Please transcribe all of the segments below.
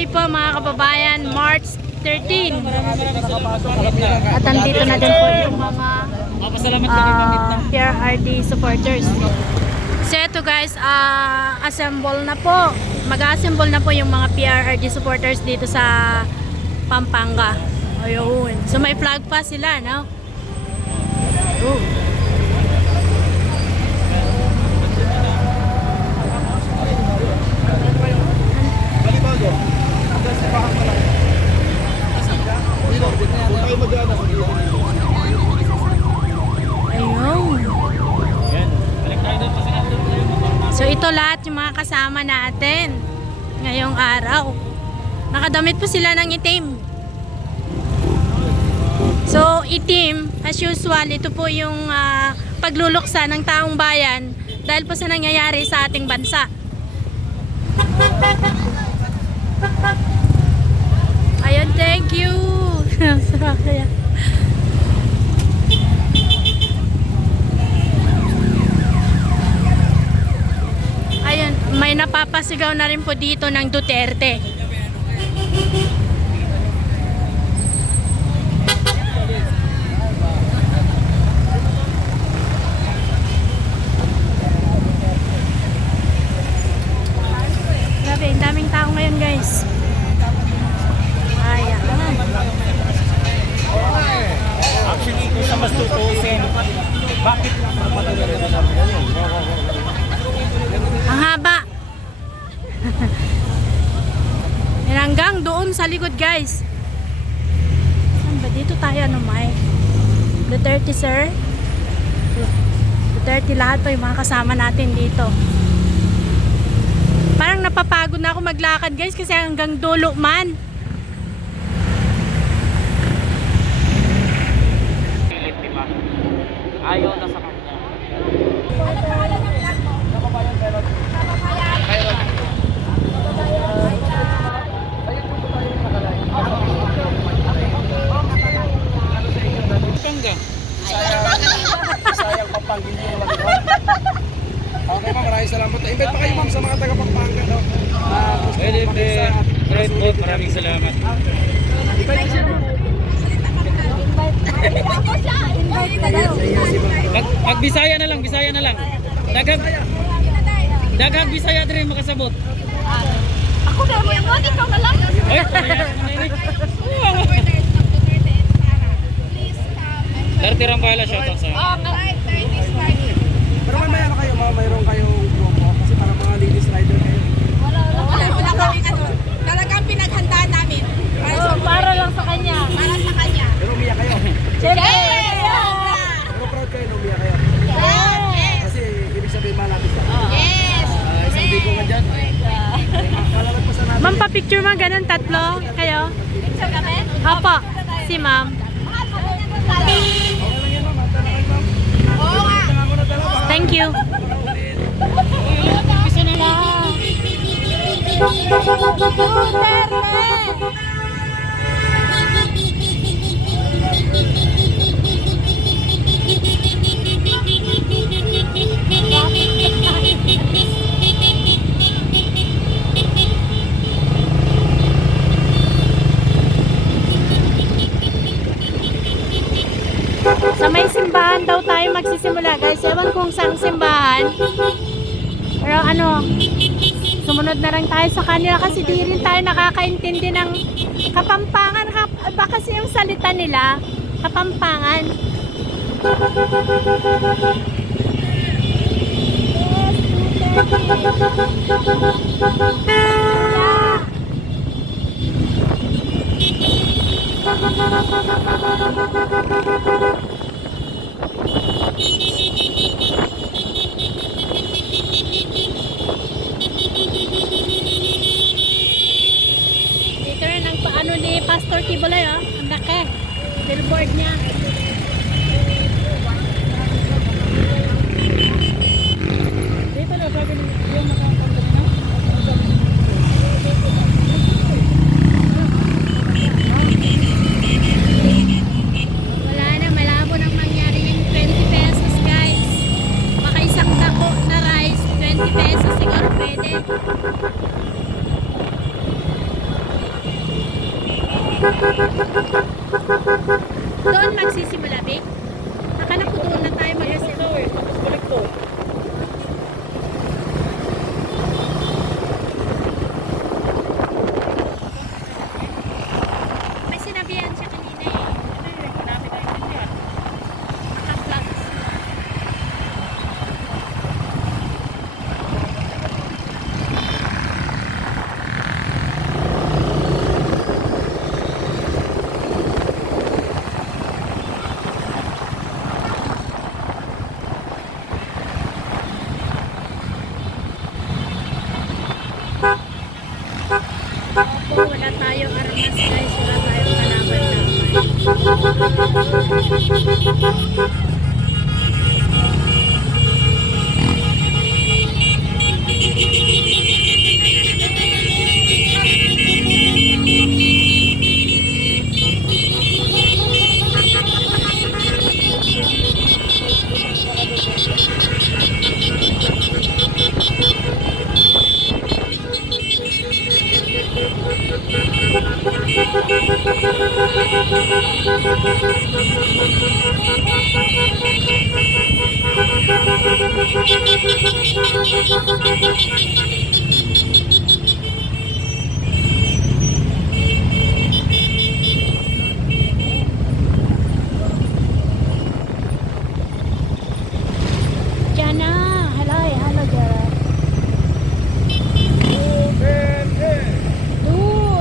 Day po mga kababayan, March 13. At andito na din po yung mga PRRD supporters. So ito guys, assemble na po. Mag-assemble na po yung mga PRRD supporters dito sa Pampanga. Ayun. So may flag pa sila, no? Oh. Ayun. So ito lahat yung mga kasama natin ngayong araw. Nakadamit po sila ng itim. So itim, as usual, ito po yung pagluluksa ng taong bayan dahil po sa nangyayari sa ating bansa. Ayun, thank you. Ayun, may napapasigaw na rin po dito ng Duterte. Grabe, ang daming tao ngayon guys. Ayan. Actually, kung sa mas tutusin, bakit Ang haba. Hanggang doon sa likod guys. Saan ba? Dito tayo ano may? Duterte sir. Duterte lahat po yung mga kasama natin dito. Parang napapagod na ako maglakad guys kasi hanggang dulo man. ayaw na sa kanya? Pampanga. Sayang Pampanga yung laguan. Okay ma'am, maraming salamat. Invite pa kayo ma'am sa mga taga Pampanga. No? Pwede, great po. Maraming salamat. Bisaya na lang, Bisaya na lang. Daghang Bisaya din makasabot. Ako na mo yung ikaw na lang. Ay, Dartirang bala shoutout sa. Pero may ano kayo, mayroon kayong grupo kasi para mga ladies rider kayo. Wala kami ano. Talagang pinaghandaan namin. Para lang sa kanya. Para sa kanya. Pero umiyak kayo. Pero proud kayo na umiyak kayo. Yes! Kasi ibig sabihin malapit ka. Yes! Isang bigo ka dyan. Malapit pa sa natin. Ma'am, pa-picture mo ganun tatlo kayo? Picture kami? Opo, si ma'am. Oo nga. Thank you. Bisa na lang. Sa may simbahan daw tayo magsisimula guys. Ewan kung saan simbahan. Pero ano, sumunod na lang tayo sa kanila kasi di rin tayo nakakaintindi ng Kapampangan. Iba kasi yung salita nila, Kapampangan. Dito rin ang paano ni Pastor Tibolay, oh. Ang laki. Billboard niya. Dito na sabi niya yung nakakanta na. Wala na, malabo nang mangyari yung 20 pesos guys. Baka isang dako na rice, 20 pesos siguro pwede. Diyan na. Hello, hello girl. Duterte.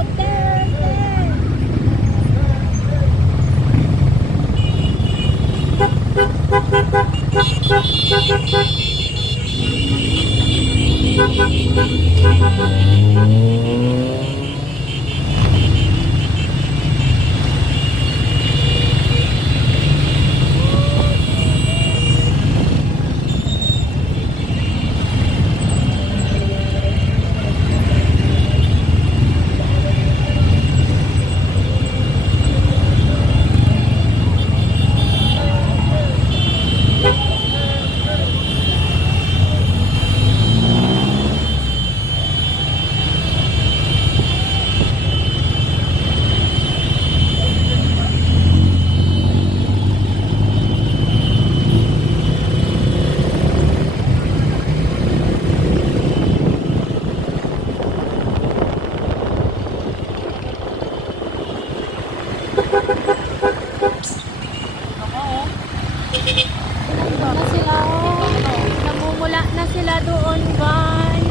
Na sila, oh. Namumula na sila doon, guys.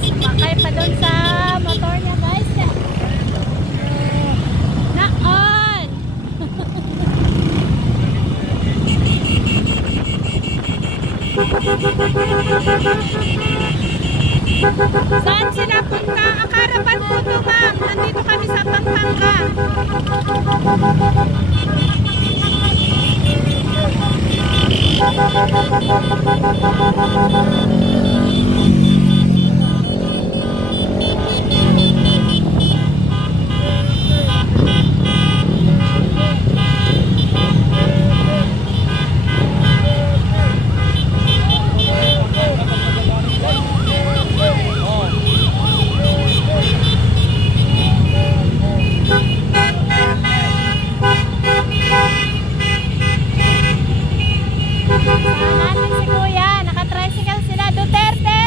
Sumakay pa doon sa motor niya, guys. Na-on! Saan sila punta? Akarapan mo ito, ma'am. Nandito kami sa Pampanga. Natin si Kuya, naka-tricycle sila, Duterte!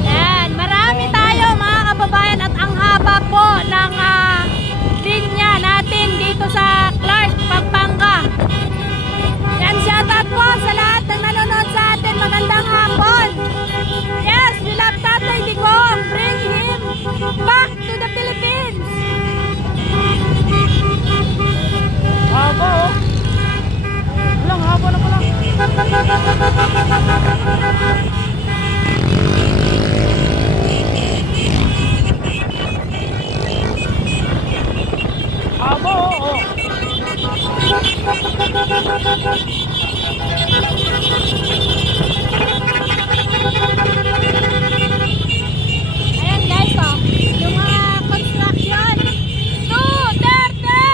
Yan, marami tayo mga kababayan at ang haba po ng linya natin dito sa Clark, Pampanga. Yan, shoutout po sa lahat ng nanonood sa atin. Magandang hapon. Yes, we love Tatay Digong. Bring him back to the Philippines. Haba, oh. Walang haba na pala. Haba, oh. Ayan guys, oh. Yung mga construction. Duterte!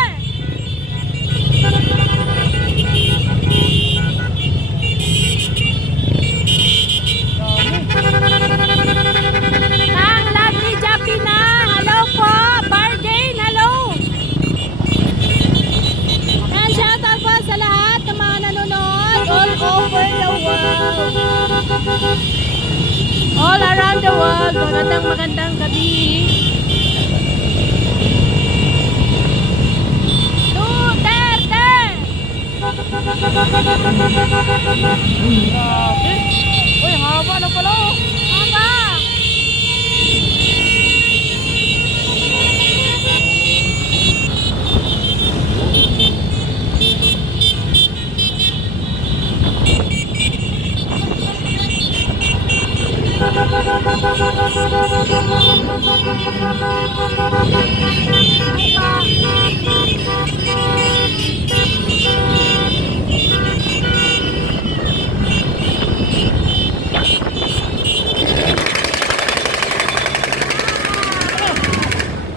magandang gabi. Duterte! Uy, haba na pala. Haba!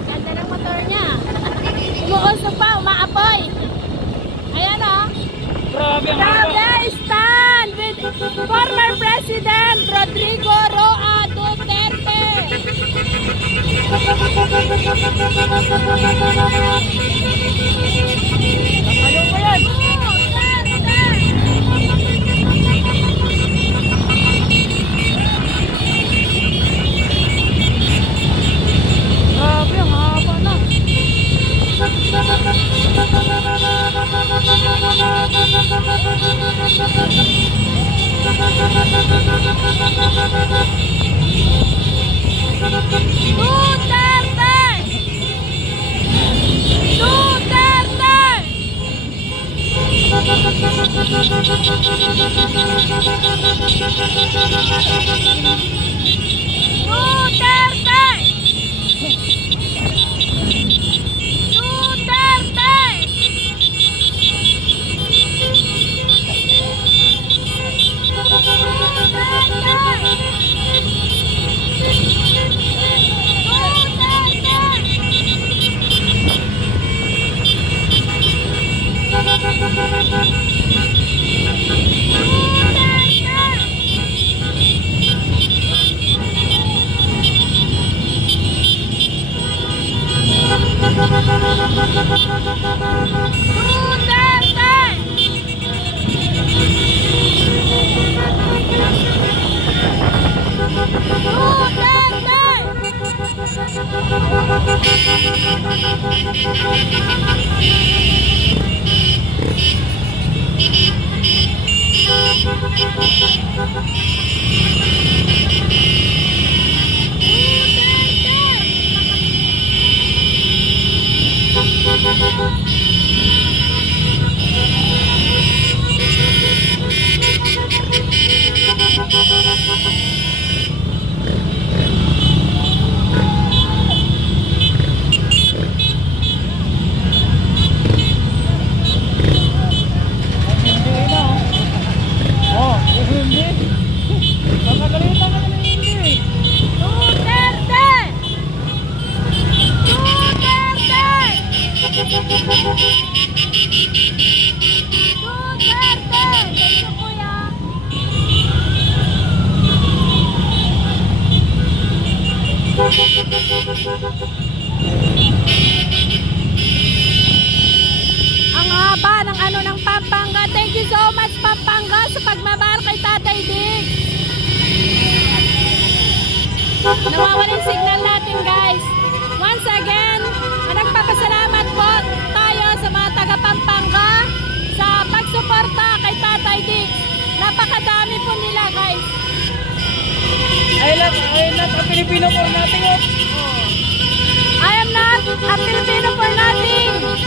Ganda ng motor niya. Umuusok pa, umaapoy. Ayan o. Grabe ang haba. Grabe, stand with former President Rodrigo Roa Duterte. Ayaw ko yan. Grabe ang haba na. Duterte! Duterte! Duterte! Duterte! Ang haba ng ano ng Pampanga. Thank you so much Pampanga sa pagmamahal kay Tatay Dick. Nawawalan signal natin guys. Once again, nagpapasalamat po tayo sa mga taga Pampanga sa pagsuporta kay Tatay Dick. Napakadami po nila guys. I love ang Pilipino po natin. I am not a Filipino for nothing.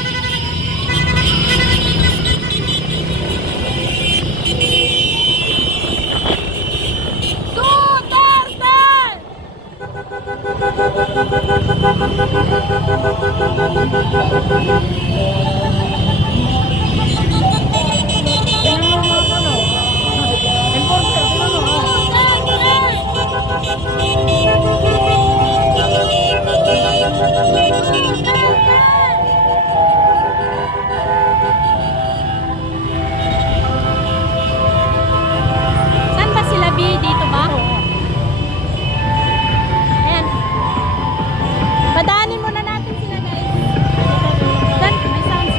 Saan ba sila, B? Dito ba? Ayan. Padaanin muna natin sila, guys. Saan? May sound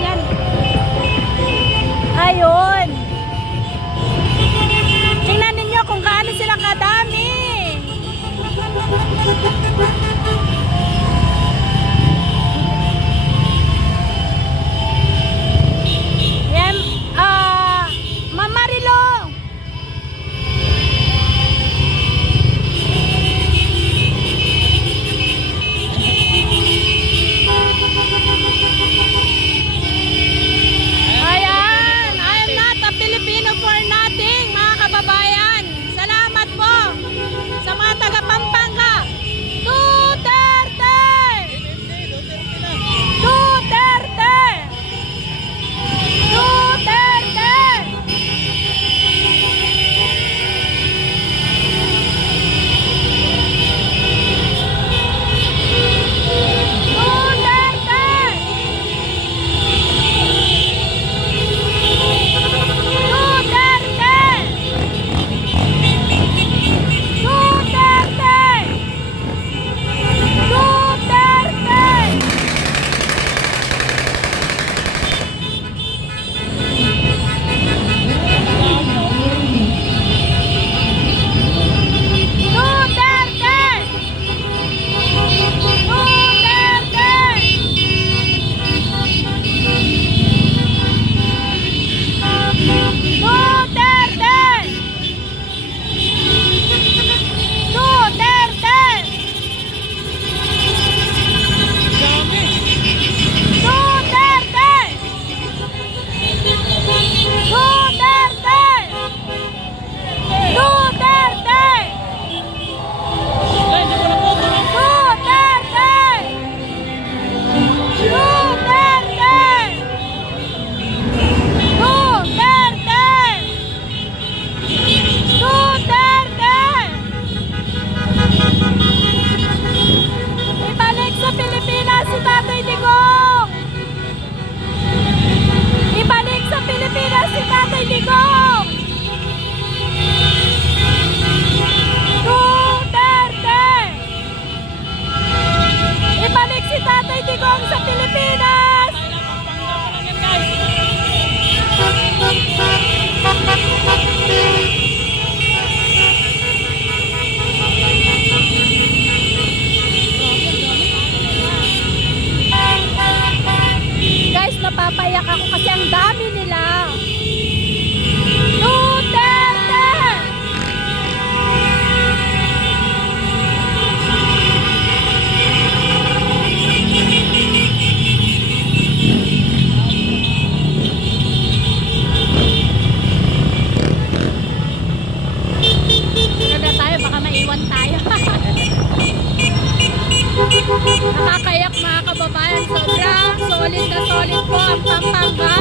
Nakakayak mga kababayan. Sobrang solid na solid po ang Pampanga.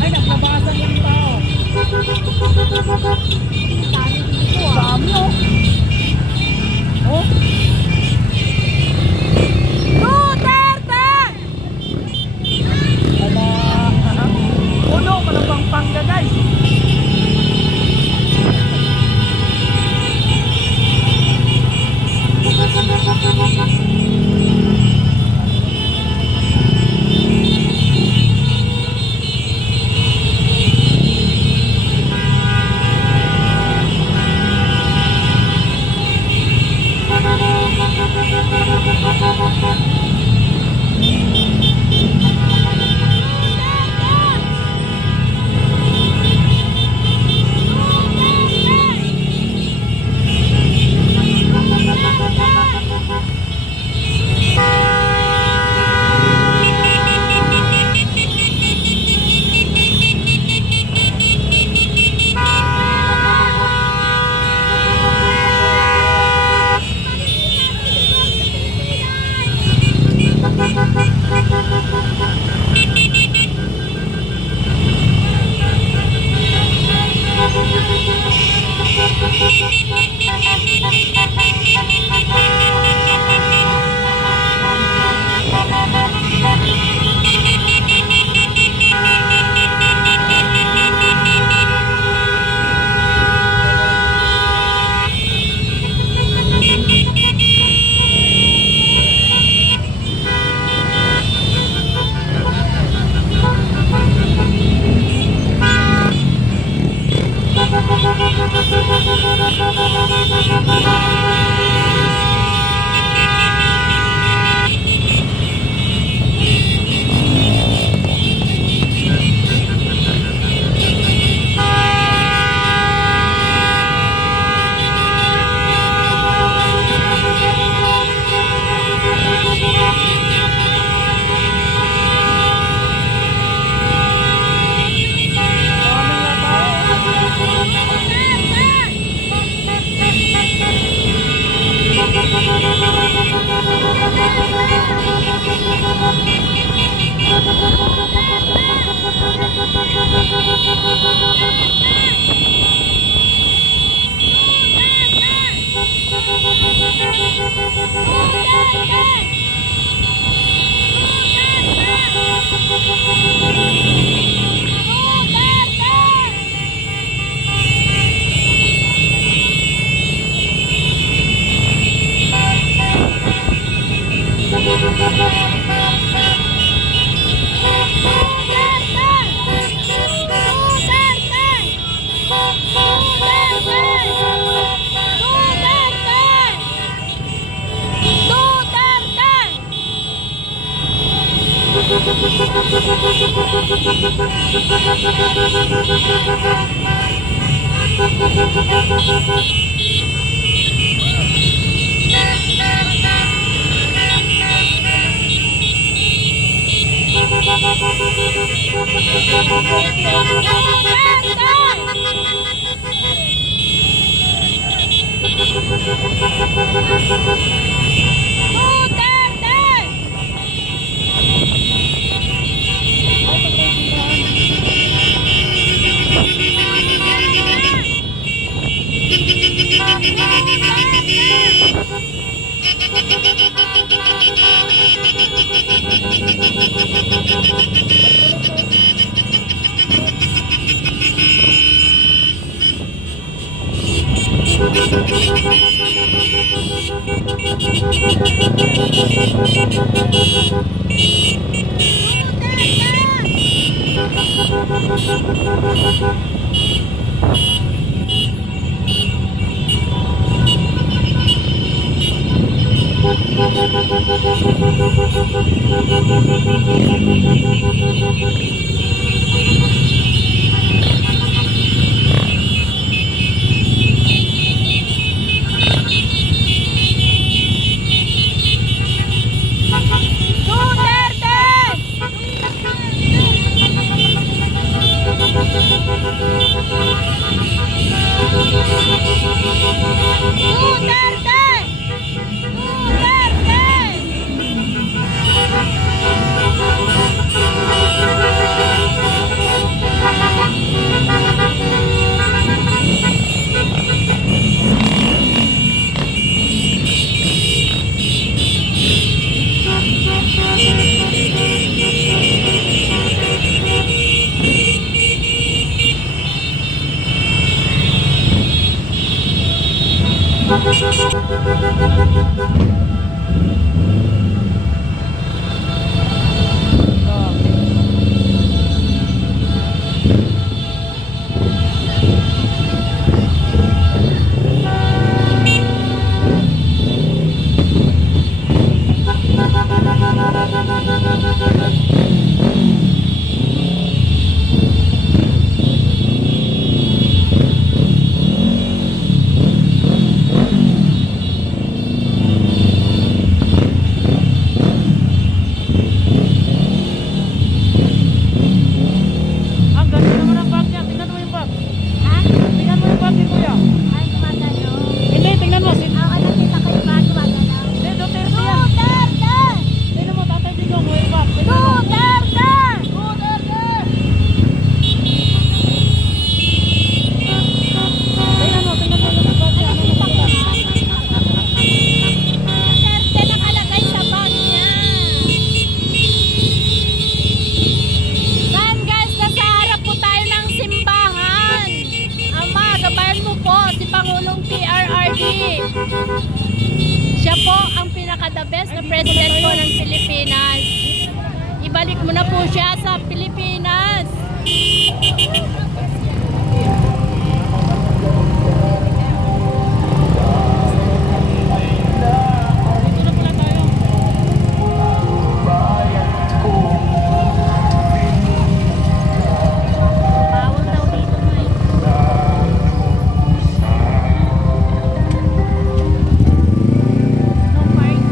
Ay, naglabasan yung tao. Dami oh. Oh. Duterte! Puno pa ng Pampanga guys. Duterte! Duterte! Ang ganda naman ang bag niya. Tingnan mo yung bag. Ha? Tingnan mo yung bag ni Kuya. Ay, gumagano. Hindi, tingnan mo. Ang nakita ko yung mga gumagano. Hindi, Duterte yan. Duterte! Tingnan mo, Tatay Digong, yung bag. Tingnan mo. Duterte! Duterte! Tingnan mo yung bag niya. Ano yung bag niya? Duterte nakalagay sa bag niya. Saan guys? Nasa harap po tayo ng simbahan. Ama, gabayan mo po si Pangulong PRRD. Siya po ang pinaka-the best na president po ng Pilipinas. Ibalik mo na po siya sa Pilipinas. Dito na pala tayo. Bawal daw dito mo eh. No parking.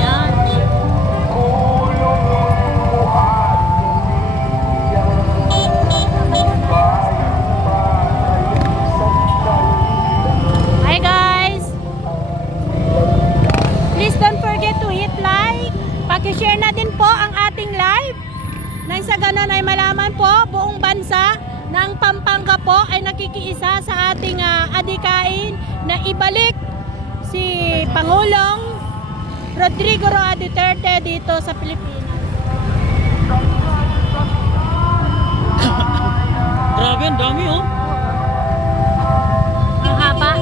Yan. Hi guys! Please don't forget to hit like. Paki-share na din po ang ating live. Nang sa ganon ay malaman po buong bansa ng Pampanga po ay nakikiisa sa ating adikain na ibalik si Pangulong Rodrigo Roa Duterte dito sa Pilipinas. Grabe, ang dami oh. Ang haba.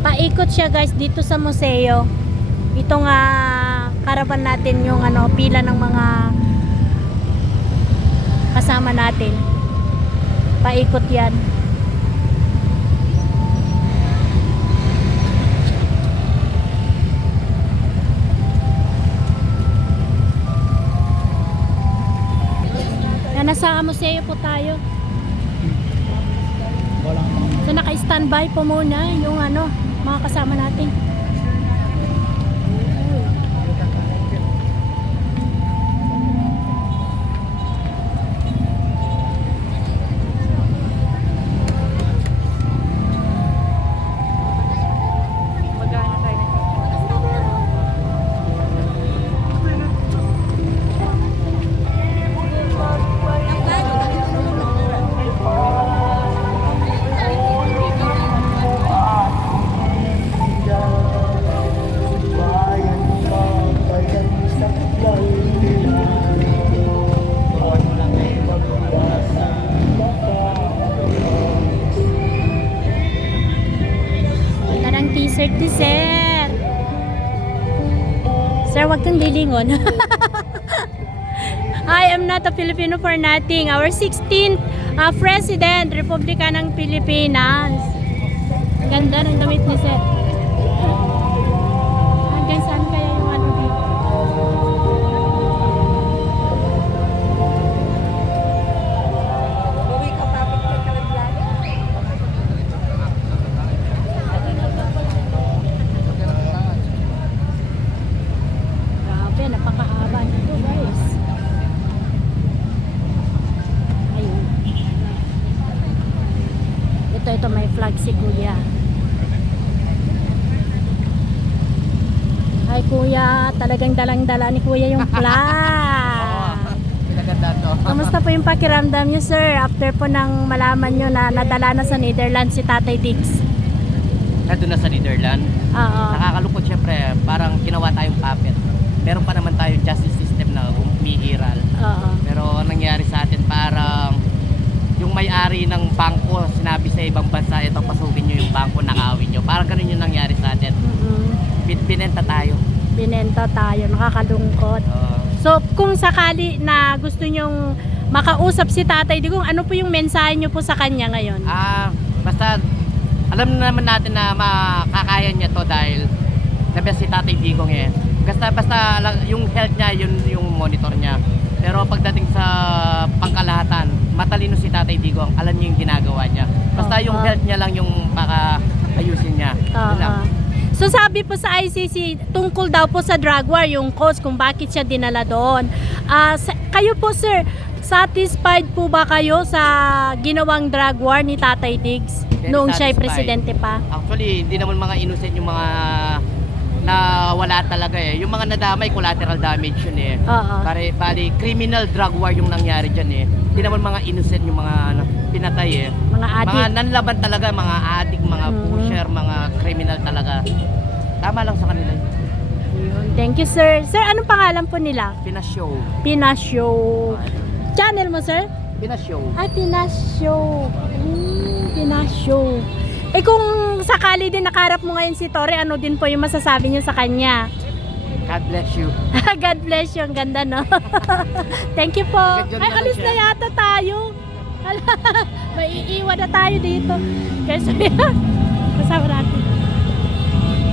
Paikot siya guys dito sa museo. Itong karavan natin yung pila ng mga kasama natin. Paikot yan. Nasa museo po tayo. So naka-standby po muna yung mga kasama natin. T-shirt ni Sir. Sir, wag kang lilingon. I am not a Filipino for nothing. Our 16th President, Republika ng Pilipinas. Ganda ng damit ni Sir. Hanggang saan kaya yung dito? Uwi ka, tapit ka ka lang. Ito, may flag si Kuya. Ay, Kuya, talagang dalang-dala ni Kuya yung flag. Pinaganda to. Kamusta po yung pakiramdam niyo, sir? After po nang malaman niyo na nadala na sa Netherlands si Tatay Diggs. Nandun na sa Netherlands. Oo. Nakakalungkot syempre, parang ginawa tayong puppet. Meron pa naman tayong justice system na umiiral. Oo. Pero ang nangyari sa atin parang yung may-ari ng bangko sinabi sa ibang bansa, ito pasukin nyo yung bangko, nakawin nyo. Parang ganun yung nangyari sa atin. Binenta tayo. Binenta tayo, nakakalungkot. So, kung sakali na gusto nyong makausap si Tatay Digong, ano po yung mensahe nyo po sa kanya ngayon? Basta alam naman natin na makakaya niya to dahil nabiya si Tatay Digong eh. Basta yung health niya, yun yung monitor niya. Pero pagdating sa pangkalahatan, matalino si Tatay Digong, alam niya yung ginagawa niya. Basta yung health niya lang yung ayusin niya. Yun lang. So sabi po sa ICC, tungkol daw po sa drug war, yung cause kung bakit siya dinala doon. Kayo po sir, satisfied po ba kayo sa ginawang drug war ni Tatay Diggs noong siya'y satisfied. presidente pa? Actually, hindi naman mga innocent yung mga na wala talaga eh. Yung mga nadamay, collateral damage yun eh. Oo. Bali, criminal drug war yung nangyari dyan eh. Hindi naman mga innocent yung mga pinatay eh. Mga addict. Mga nanlaban talaga, mga addict, mga pusher, mga criminal talaga. Tama lang sa kanila. Thank you sir. Sir, anong pangalan po nila? Pinashow. Pinashow. Channel mo sir? Pinashow. Ay, Pinashow. Pinashow. Eh kung sakali din nakarap mo ngayon si Tore, ano din po yung masasabi niyo sa kanya? God bless you. God bless you. Ang ganda, no? Thank you po. Ganyan Ay, na lang alis na siya. yata tayo. May iiwan na tayo dito. Kasi, kasama natin.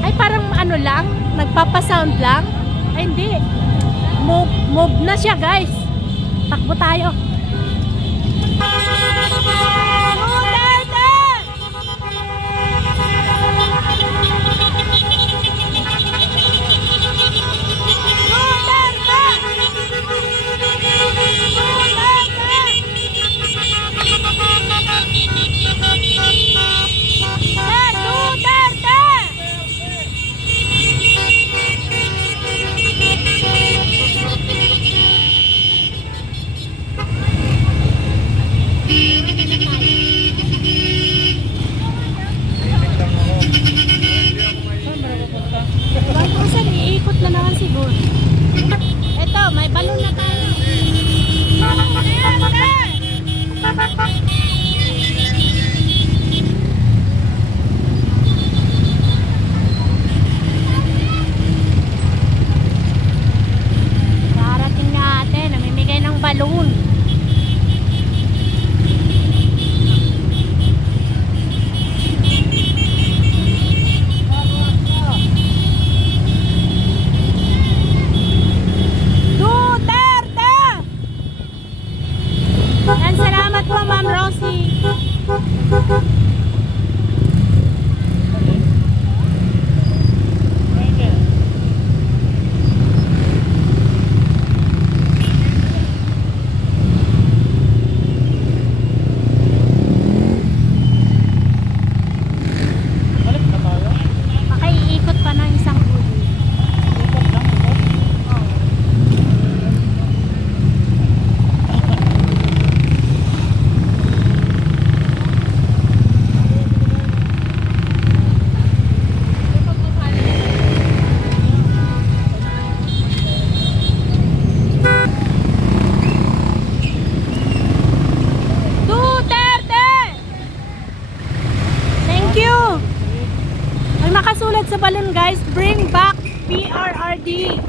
Ay, parang ano lang? Nagpapasound lang? Ay, hindi. Move na siya, guys. Takbo tayo. Saan iikot na naman siguro. Eto, may balon na tayo. Darating natin, namimigay ng balon. And salamat po, Ma'am Rosie. Makaiikot pa ng isang uli. Ay, makasulat sa balon guys, bring back PRRD.